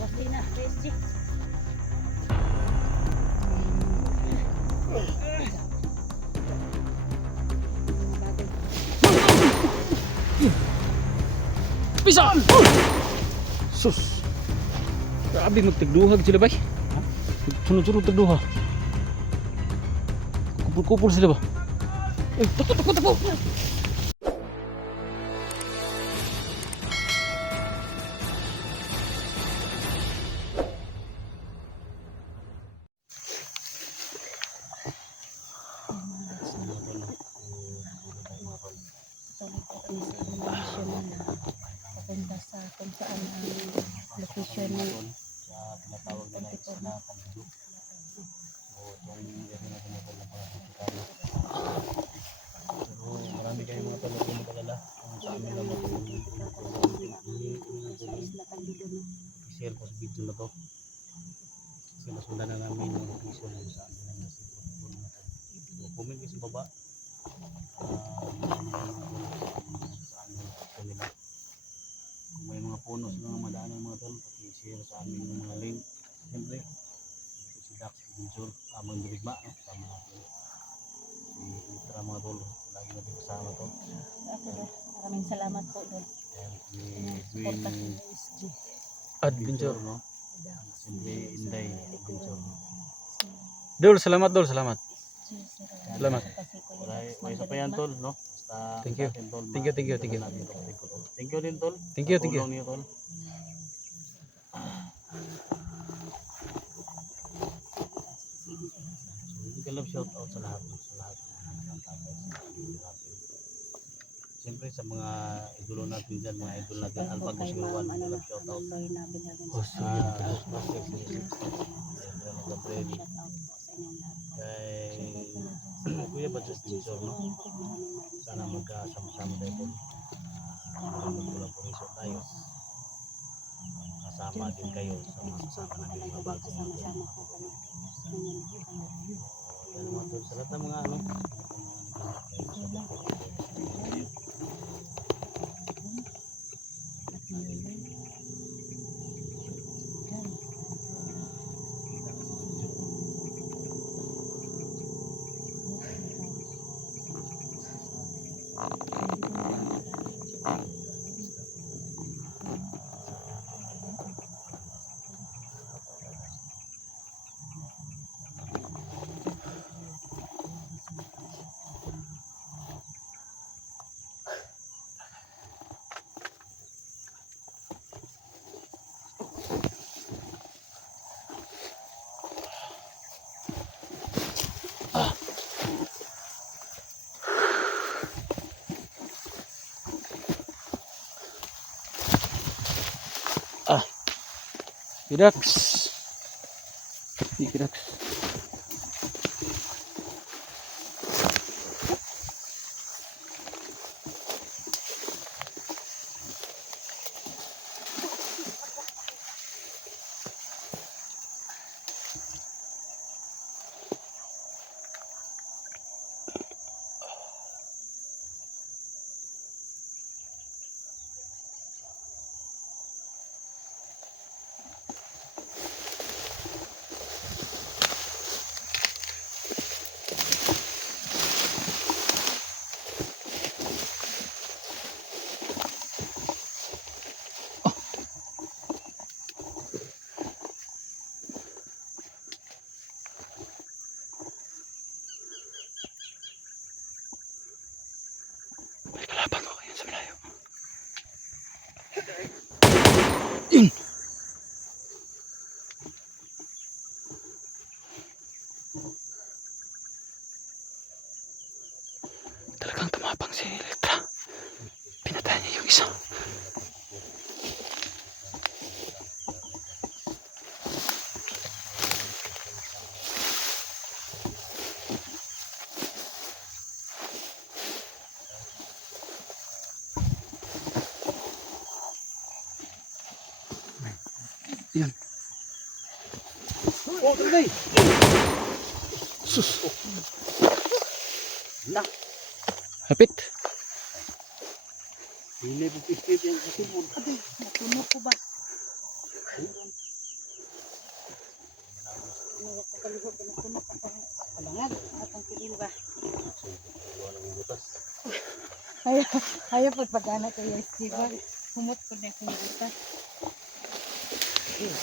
Pasti na, PSG. Bisa! Sus! Grabe magtagduhag sila bay. Sunod-sunod tagduha. Kupul-kupul sila ba? Eh, tako, tako, tako! Location ni sa tinatawag nila is na pagdudu. So, itong area na tinatawag na Pagkano. Pero marami kayong mga talo kung magalala kung sa amin lang matulong sa isla Candido. i-share ko sa video na to. Kasi nasundan na namin yung location kung saan nila nasa So, comment kayo sa baba. Saan yung location nila. Kung may mga puno sa mga madaanan mga tol, paki-share sa amin yung mga link. Siyempre, ito si Dax Adventure, amang dirigma, no? sama natin. Si Litra mga tol, lagi natin kasama to. Maraming salamat po. And si PSG. Adventure. no? Siyempre, Inday Adventure. Dol, salamat dol, salamat. Salamat. Wala, may isa pa yan tol, no? Basta Thank you. natin, tol, Thank you, thank you, thank you. natin to, thank you, tol. Thank you din tol. Thank you, thank you. Tulong niyo tol. So, hindi ka love shout out sa lahat, no? sa lahat ng mga tatay sa video natin. Siyempre sa mga idolo natin dyan, mga idol natin, Alpha Gusiruan, love shout out. Oh, so Ah, yun. Ghostbusters Music. Adriano Gabriel. Kay Kuya Badges Dinsor, no? Sana magkasama-sama tayo po. Para mag-collaboration tayo. Kasama din kayo sa mga kasama natin mga bago natin. Yan Kidax. Kidax. May kalaban ko yan sa malayo. In! Yan. Oh, tagay! Sus! Na! Hapit. Hindi po pipit yan sa sipon. Napuno ko ba? Kaliho pinupunok ako. Kalangag. Atong pilin ba? Ayaw, ayaw ko yung Steven. Humot ko na kung butas. Sige,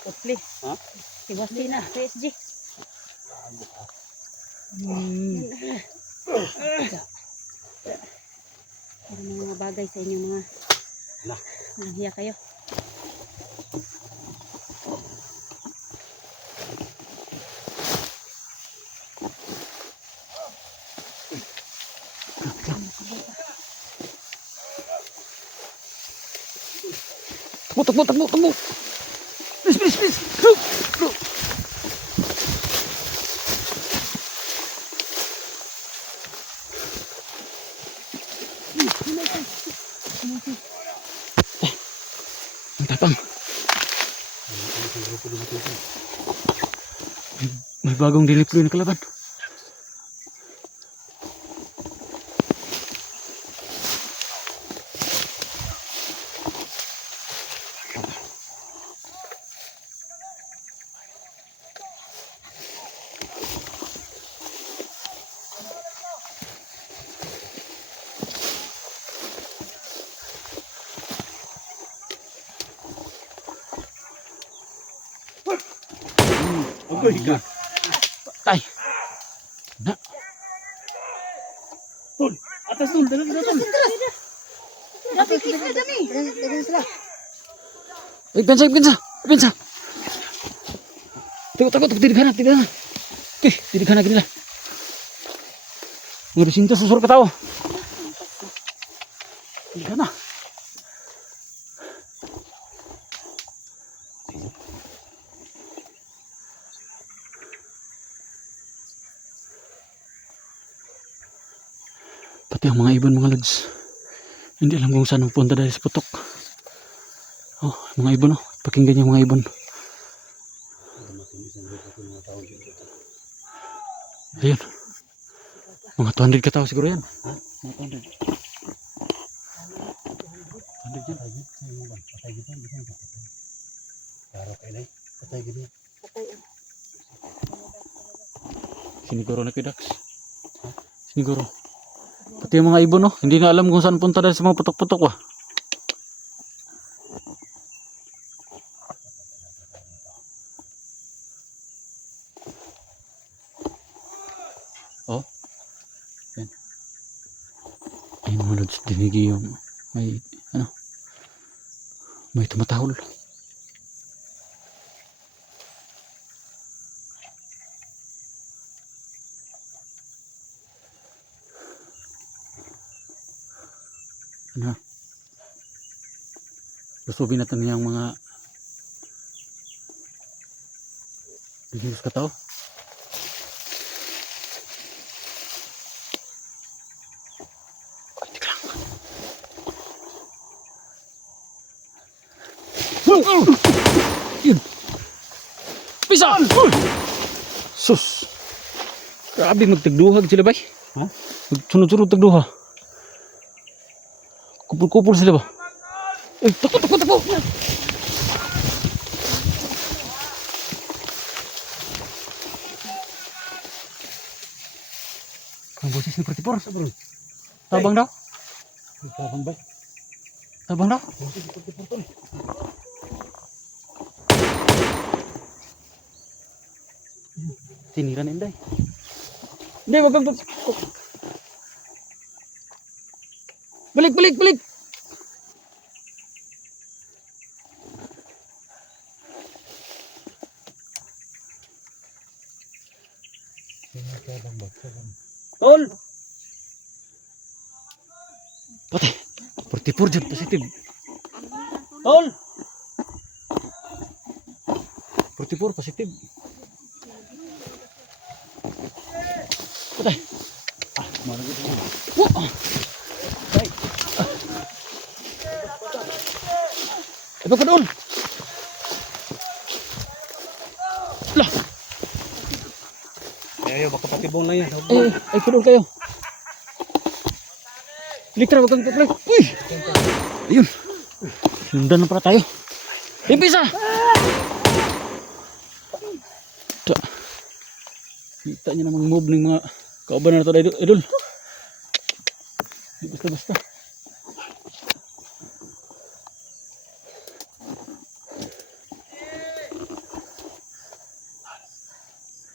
kopli. Ha? Siwasi na, PSG. Hmm. Ano mga bagay sa inyo mga Ala. nahiya kayo. Takbo, takbo, takbo, takbo. Please, please, please. Eh, ang tapang. May bagong diniploy na kalaban. Agoy ka. Tay. Tol, atas tol, dala kita tol. Dami. Dami sila. Eh, pensa, pensa, pensa. Takot, takot, tidak kana. Eh, tidak kana kanila. Ngeri sinta susur ka Pati ang mga ibon mga lads. Hindi alam kung saan pupunta dahil sa putok. Oh, mga ibon oh. Pakinggan niyo mga ibon. Ayun. Mga 200 katao siguro yan. Ha? Mga 200. 200 yan. Patay gid yan, patay. Nay. Patay. Siniguro na kay Dax. Siniguro. Pati yung mga ibon oh. Hindi na alam kung saan punta dahil sa mga putok-putok ah. Oh. Yan. Ayun mga lods. Dinigi yung may ano. May tumatahol. Ano? Lusubin natin yung mga Bigyan ka tao. Yun. Pisa! Sus! Grabe magtagduhag sila bay. Ha? Magsunod-sunod tagduha. Kupul-kupul sila ba? Eh, takbo, takbo, takbo! Ang boses ni Pratipor. Bro, Tabang daw? tabang ba? Tabang daw? Boses ito ito tol. Tinira na Inday. Hindi, wag kang... Balik, balik, balik! Tol! Pati, Pratipor dyan, positive. Tol! Pratipor, positive. Patay. Ah, marami ito. Wah! Ay. Iba ka doon. Ayaw, baka patibong lang yan. ay, ay, kudoon kayo. Litra, wag kang paplay. Uy! Ayun. Sinundan na pala tayo. Impisa! Ta. Kita niyo namang move ng mga kauban na ito, idol. Basta-basta.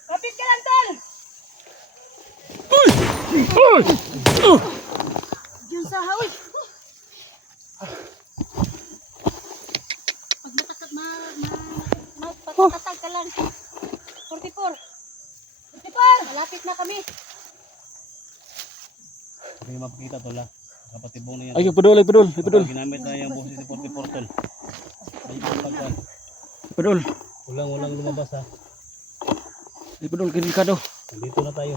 Kapit ka lang, tol! Uy! Uh! Diyan sa house. Pag matakot, ma... ma... ma... Pagkatatag ka lang. 44. 44! Malapit na kami. Hindi mapakita tol ha. Kapatibong na yan. Ay, padol, ay padol, ay padol. Ginamit na yung boses ni 44 tol. Ay, pagkuhan. Padol. Ulang-ulang lumabas ha. Ay padol, kinikado. Nandito na tayo.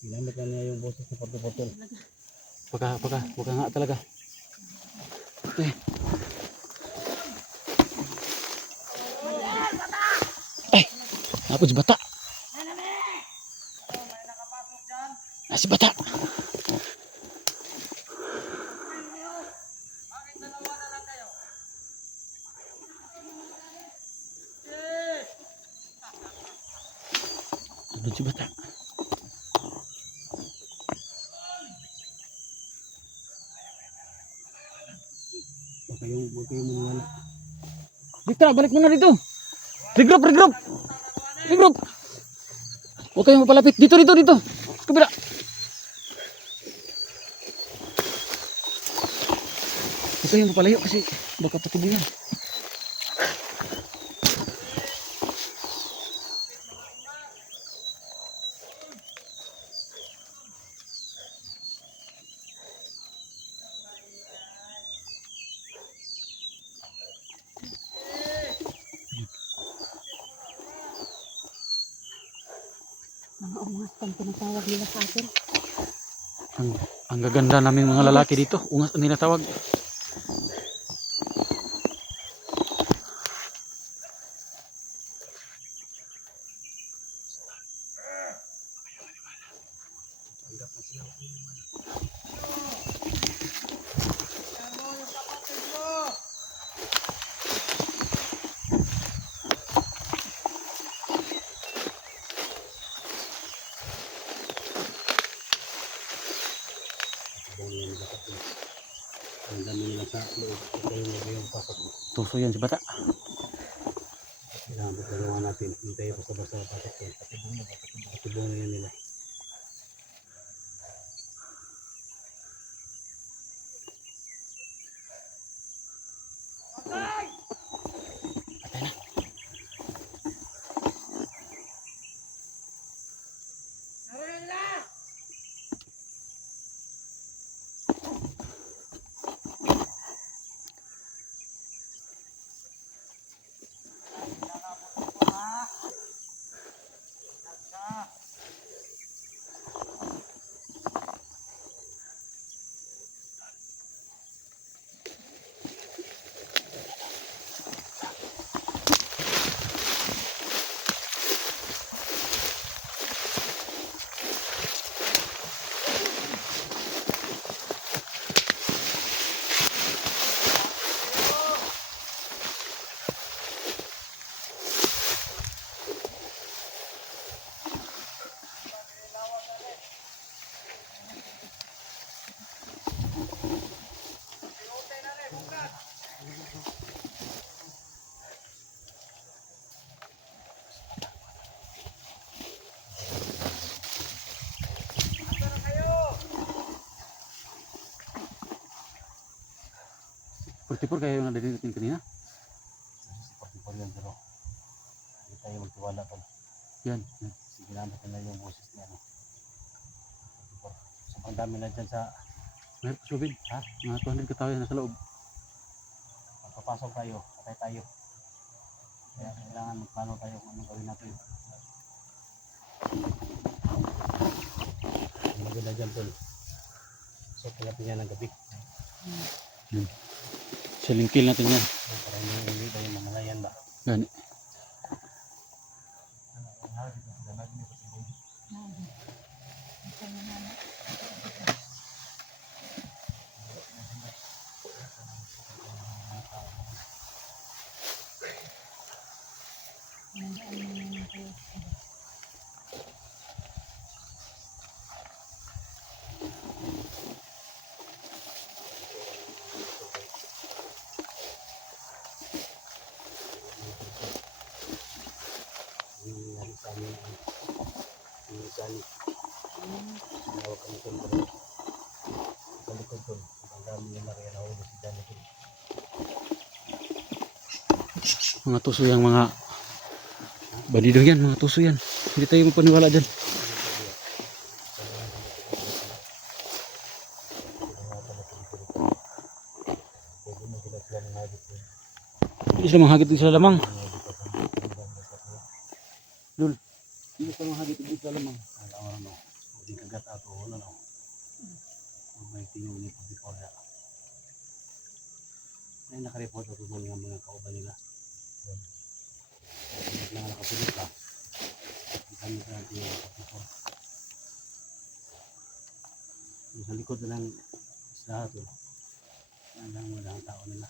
Ginamit na niya yung boses ni 44 tol. Pagka, pagka, pagka nga talaga. Okay. Ay, napod si bata. Ah, si bata. Ano si bata? Huwag kayong, huwag kayong maniwala. Dito, balik mo na dito. Regroup, regroup. Regroup. Huwag kayong mapalapit. Dito, dito, dito. Kabila. Huwag kayong mapalayo kasi baka patuloy yan. Mga ungas pang tinatawag nila sa atin. Ang, ang gaganda namin mga lalaki dito. Ungas ang tinatawag. Patibong na yan nila tol. Ang dami nila sa loob. Huwag kayong, huwag kayong pasok. Tuso yan si bata. Kailangan pagkaluan natin. Hindi tayo. Patibong na, patibong na yan nila. Purtipur kayo yung nadiritin kanina. Kasi 44 yan pero hindi tayo magtiwala tol. Yan. yan. Kasi ginamit nila yung boses niya. No? 44. Sobrang dami na dyan sa May subid. Ha? Mga 200 katawa yan nasa loob. pagpapasok tayo, patay tayo. Kaya kailangan magplano tayo kung anong gawin natin. Maganda dyan tol. So natin yan ng gabi. Silingkil natin yan. Gani. kami ng mechanic. Sinawag kami sa mga sa likod doon. Ang dami niya na si Danny doon. Mga tuso yung mga balido yan, mga tuso yan. Hindi tayo mapaniwala dyan. Hindi sila manghagit din sila lamang. Sila lamang. Ano ano no. Hindi kagat ato wala no. May tingin ni pag before ya. May nakareport ako ng mga kauban nila. Mga nakapulit ka. Ang kami ka natin yung. Yung sa likod na lang isla ito. Yan lang mga ang tao nila.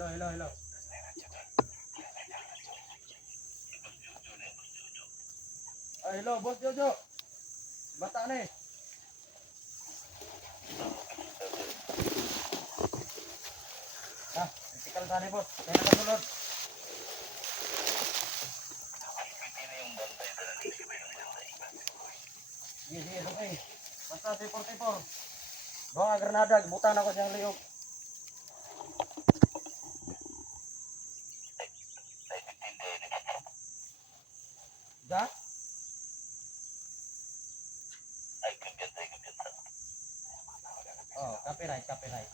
Hello, hello, hello. Ay, hello, Boss Jojo. Bata na eh. Ah, critical sana boss. Kaya nakasunod. Sige, sige, okay. Basta 344. Bawa granada, butan ako siyang liyog. Da? Oh, copyright, copyright.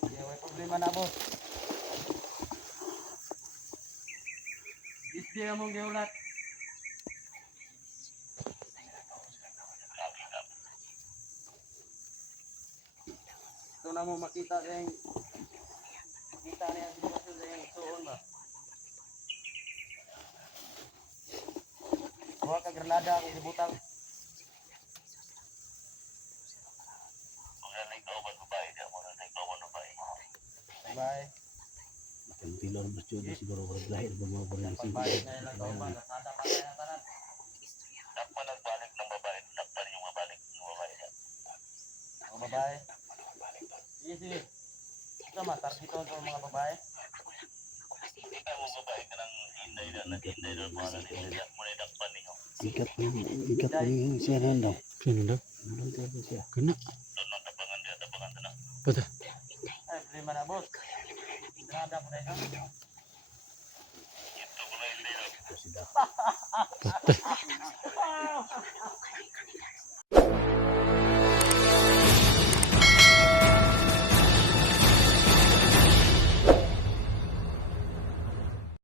Sige, may problema na boss. Disdi among giulat. Ito na mo makita yung makita na sitwasyon sa yung suon ba? Buha ka granada akong sibutang. Ang pilor ba siya siguro wala lahir ba mga barang si Pagbayad na ilang kauban. Nasada pa tayo ng tanan. Mga babae. Sige, sige. Ito ma, target ko sa mga babae. ikat na ikat na yung siya na daw. Sino daw? Ano tayo siya? Kena. Pata. Ay, problema na boss. Ha ha ha ha ha!